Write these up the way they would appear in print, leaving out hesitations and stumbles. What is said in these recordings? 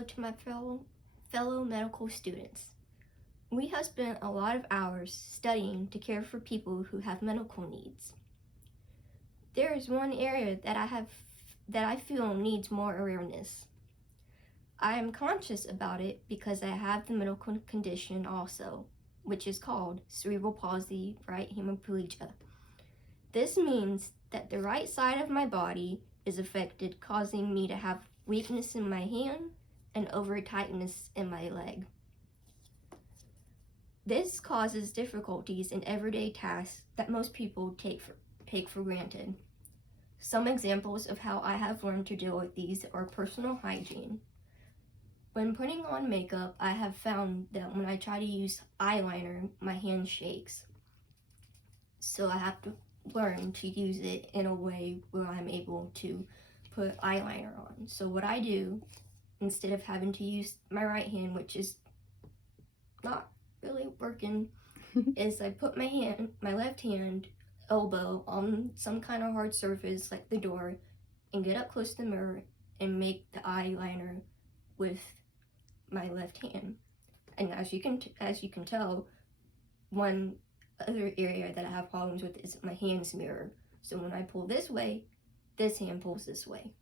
hello to my fellow medical students. We have spent a lot of hours studying to care for people who have medical needs. There is one area that I feel needs more awareness. I am conscious about it because I have the medical condition also, which is called cerebral palsy right hemiplegia. This means that the right side of my body is affected, causing me to have weakness in my hand and over tightness in my leg. This causes difficulties in everyday tasks that most people take for granted. Some examples of how I have learned to deal with these are personal hygiene. When putting on makeup, I have found that when I try to use eyeliner, my hand shakes. So I have to learn to use it in a way where I'm able to put eyeliner on. So what I do, instead of having to use my right hand, which is not really working, is I put my left hand elbow on some kind of hard surface like the door and get up close to the mirror and make the eyeliner with my left hand. And as you can tell, one other area that I have problems with is my hand's mirror. So when I pull this way, this hand pulls this way.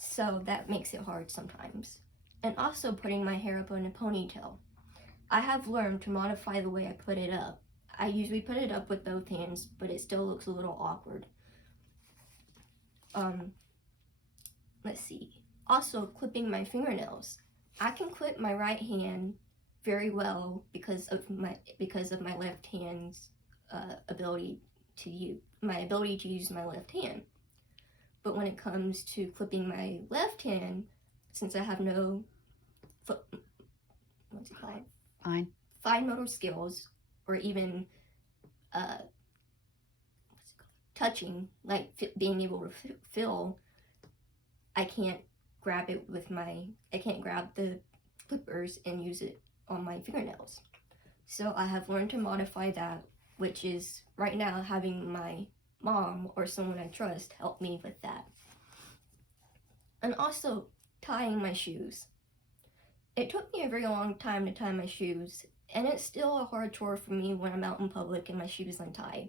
So that makes it hard sometimes. And also putting my hair up in a ponytail. I have learned to modify the way I put it up. I usually put it up with both hands, but it still looks a little awkward. Let's see. Also, clipping my fingernails. I can clip my right hand very well because of my left hand's ability to use my left hand. But when it comes to clipping my left hand, since I have no fine motor skills, or even touching, like being able to feel, I can't grab the clippers and use it on my fingernails. So I have learned to modify that, which is right now having my mom or someone I trust help me with that. And also tying my shoes. It took me a very long time to tie my shoes, and it's still a hard chore for me when I'm out in public and my shoes untied.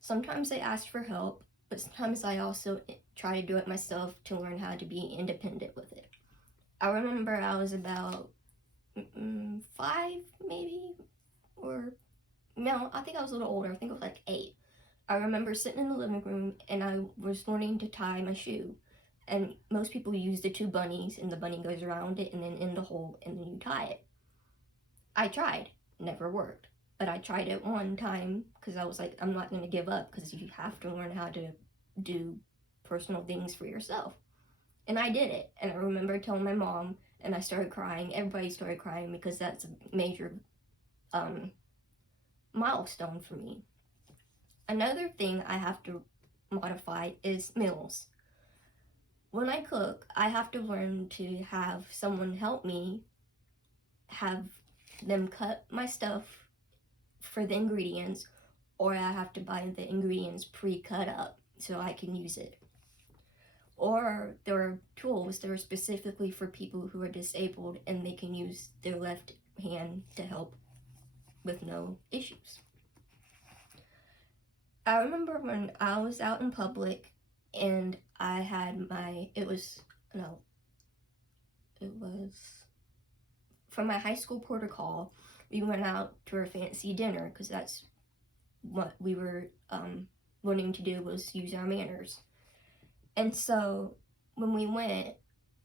Sometimes I ask for help, but sometimes I also try to do it myself to learn how to be independent with it. I remember I was about 5 maybe, or no, I think I was a little older. I think I was like 8. I remember sitting in the living room and I was learning to tie my shoe. And most people use the 2 bunnies, and the bunny goes around it and then in the hole and then you tie it. I tried, never worked. But I tried it one time because I was like, I'm not going to give up, because you have to learn how to do personal things for yourself. And I did it. And I remember telling my mom, and I started crying. Everybody started crying because that's a major milestone for me. Another thing I have to modify is meals. When I cook, I have to learn to have someone help me, have them cut my stuff for the ingredients, or I have to buy the ingredients pre-cut up so I can use it. Or there are tools that are specifically for people who are disabled and they can use their left hand to help with no issues. I remember when I was out in public and I had it was from my high school protocol. We went out to a fancy dinner because that's what we were learning to do, was use our manners. And so when we went,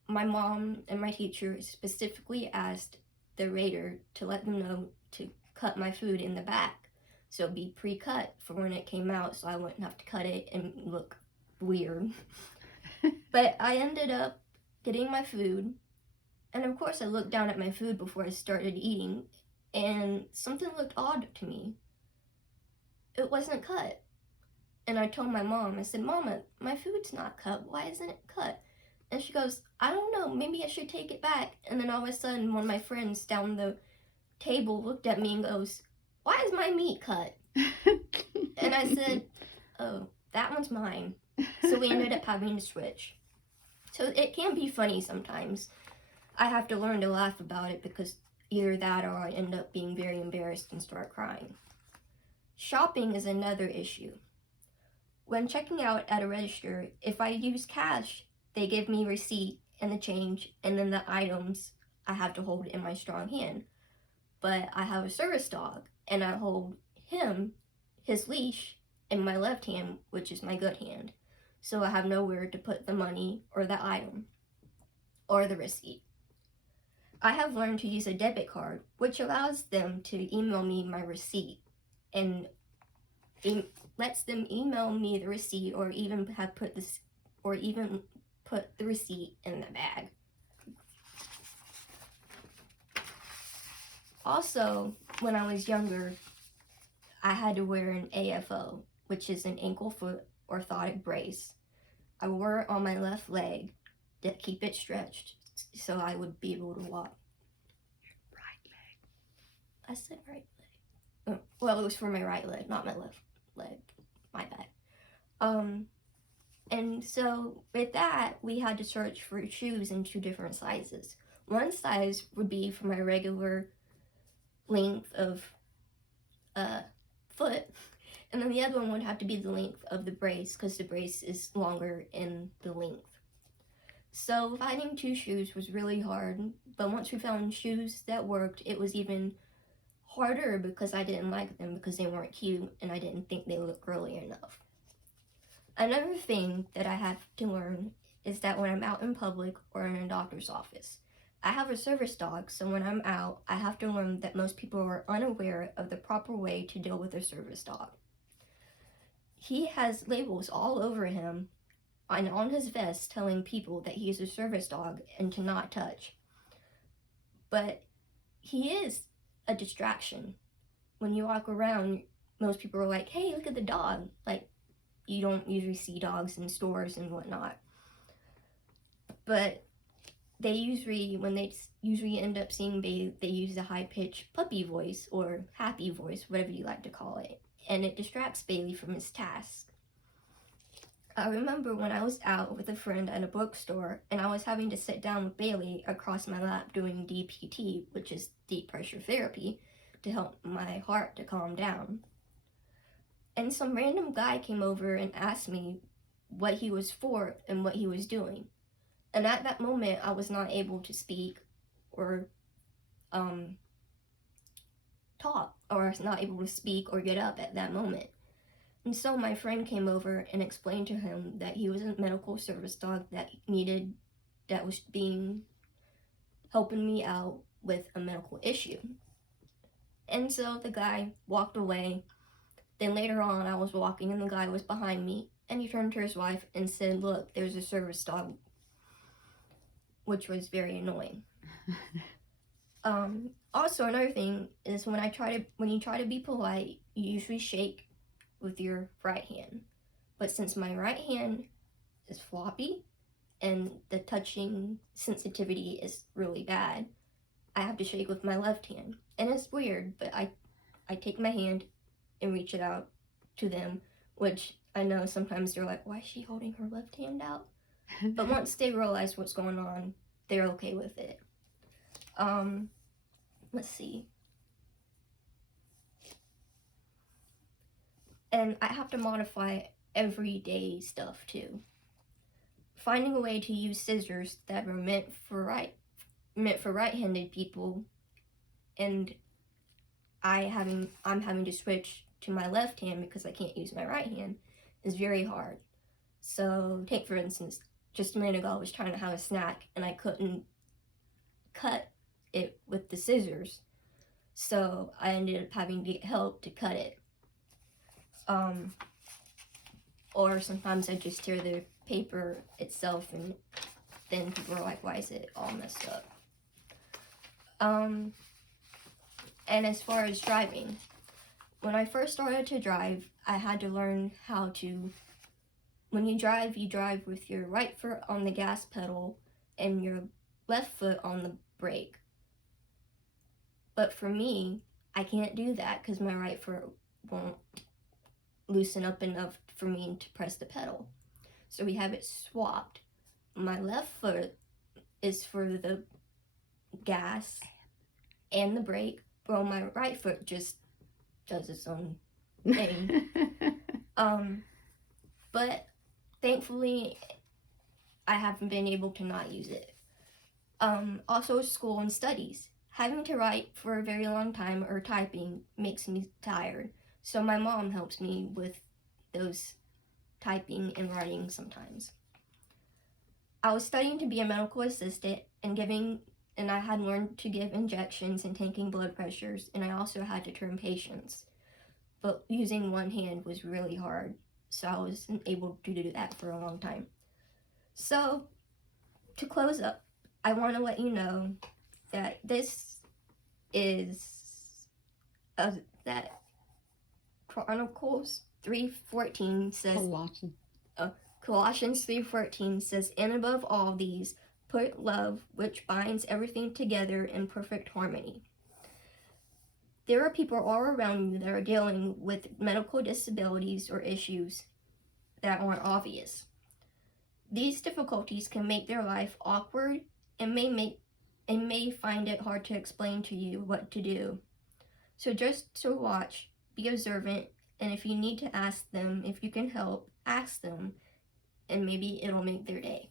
my mom and my teacher specifically asked the waiter to let them know to cut my food in the back, so it'd be pre-cut for when it came out, so I wouldn't have to cut it and look weird. But I ended up getting my food, and of course I looked down at my food before I started eating, and something looked odd to me. It wasn't cut. And I told my mom, I said, Mama, my food's not cut. Why isn't it cut? And she goes, I don't know, maybe I should take it back. And then all of a sudden, one of my friends down the table looked at me and goes, why is my meat cut? And I said, oh, that one's mine. So we ended up having to switch. So it can be funny sometimes. I have to learn to laugh about it because either that or I end up being very embarrassed and start crying. Shopping is another issue. When checking out at a register, if I use cash, they give me receipt and the change and then the items I have to hold in my strong hand. But I have a service dog and I hold his leash, in my left hand, which is my good hand. So I have nowhere to put the money or the item or the receipt. I have learned to use a debit card, which allows them to email me my receipt and lets them email me the receipt or even put the receipt in the bag. Also, when I was younger, I had to wear an AFO, which is an ankle foot orthotic brace. I wore it on my left leg to keep it stretched so I would be able to walk. Right leg. I said right leg. Oh, well, it was for my right leg, not my left leg. My bad. And so with that, we had to search for shoes in 2 different sizes. One size would be for my regular length of foot, and then the other one would have to be the length of the brace because the brace is longer in the length. So finding 2 shoes was really hard, but once we found shoes that worked, it was even harder because I didn't like them because they weren't cute and I didn't think they looked girly enough. Another thing that I have to learn is that when I'm out in public or in a doctor's office, I have a service dog, so when I'm out, I have to learn that most people are unaware of the proper way to deal with a service dog. He has labels all over him and on his vest telling people that he is a service dog and to not touch. But he is a distraction. When you walk around, most people are like, hey, look at the dog. Like, you don't usually see dogs in stores and whatnot. But they usually, when they usually end up seeing Bailey, they use a high-pitched puppy voice or happy voice, whatever you like to call it. And it distracts Bailey from his task. I remember when I was out with a friend at a bookstore and I was having to sit down with Bailey across my lap doing DPT, which is deep pressure therapy, to help my heart to calm down. And some random guy came over and asked me what he was for and what he was doing. And at that moment, I was not able to speak or talk, or I was not able to speak or get up at that moment. And so my friend came over and explained to him that he was a medical service dog that was helping me out with a medical issue. And so the guy walked away. Then later on, I was walking and the guy was behind me, and he turned to his wife and said, look, there's a service dog, which was very annoying. Also, another thing is when you try to be polite, you usually shake with your right hand. But since my right hand is floppy and the touching sensitivity is really bad, I have to shake with my left hand. And it's weird, but I take my hand and reach it out to them, which I know sometimes they're like, why is she holding her left hand out? But once they realize what's going on, they're okay with it. Let's see. And I have to modify everyday stuff too. Finding a way to use scissors that were meant for right-handed people, and I'm having to switch to my left hand because I can't use my right hand, is very hard. So take for instance, just a minute ago I was trying to have a snack and I couldn't cut it with the scissors, so I ended up having to get help to cut it. Or sometimes I just tear the paper itself and then people are like, why is it all messed up? And as far as driving, when I first started to drive, I had to learn how to, when you drive with your right foot on the gas pedal and your left foot on the brake. But for me, I can't do that because my right foot won't loosen up enough for me to press the pedal. So we have it swapped. My left foot is for the gas and the brake, while my right foot just does its own thing. But thankfully, I haven't been able to not use it. Also, school and studies. Having to write for a very long time or typing makes me tired. So my mom helps me with those typing and writing sometimes. I was studying to be a medical assistant and I had learned to give injections and taking blood pressures, and I also had to turn patients. But using one hand was really hard, so I wasn't able to do that for a long time. So, to close up, I want to let you know that this is that Chronicles 3:14 says Colossians 3:14 says, "And above all these, put love, which binds everything together in perfect harmony." There are people all around you that are dealing with medical disabilities or issues that aren't obvious. These difficulties can make their life awkward and may find it hard to explain to you what to do. So just to watch, be observant, and if you need to ask them if you can help, ask them, and maybe it'll make their day.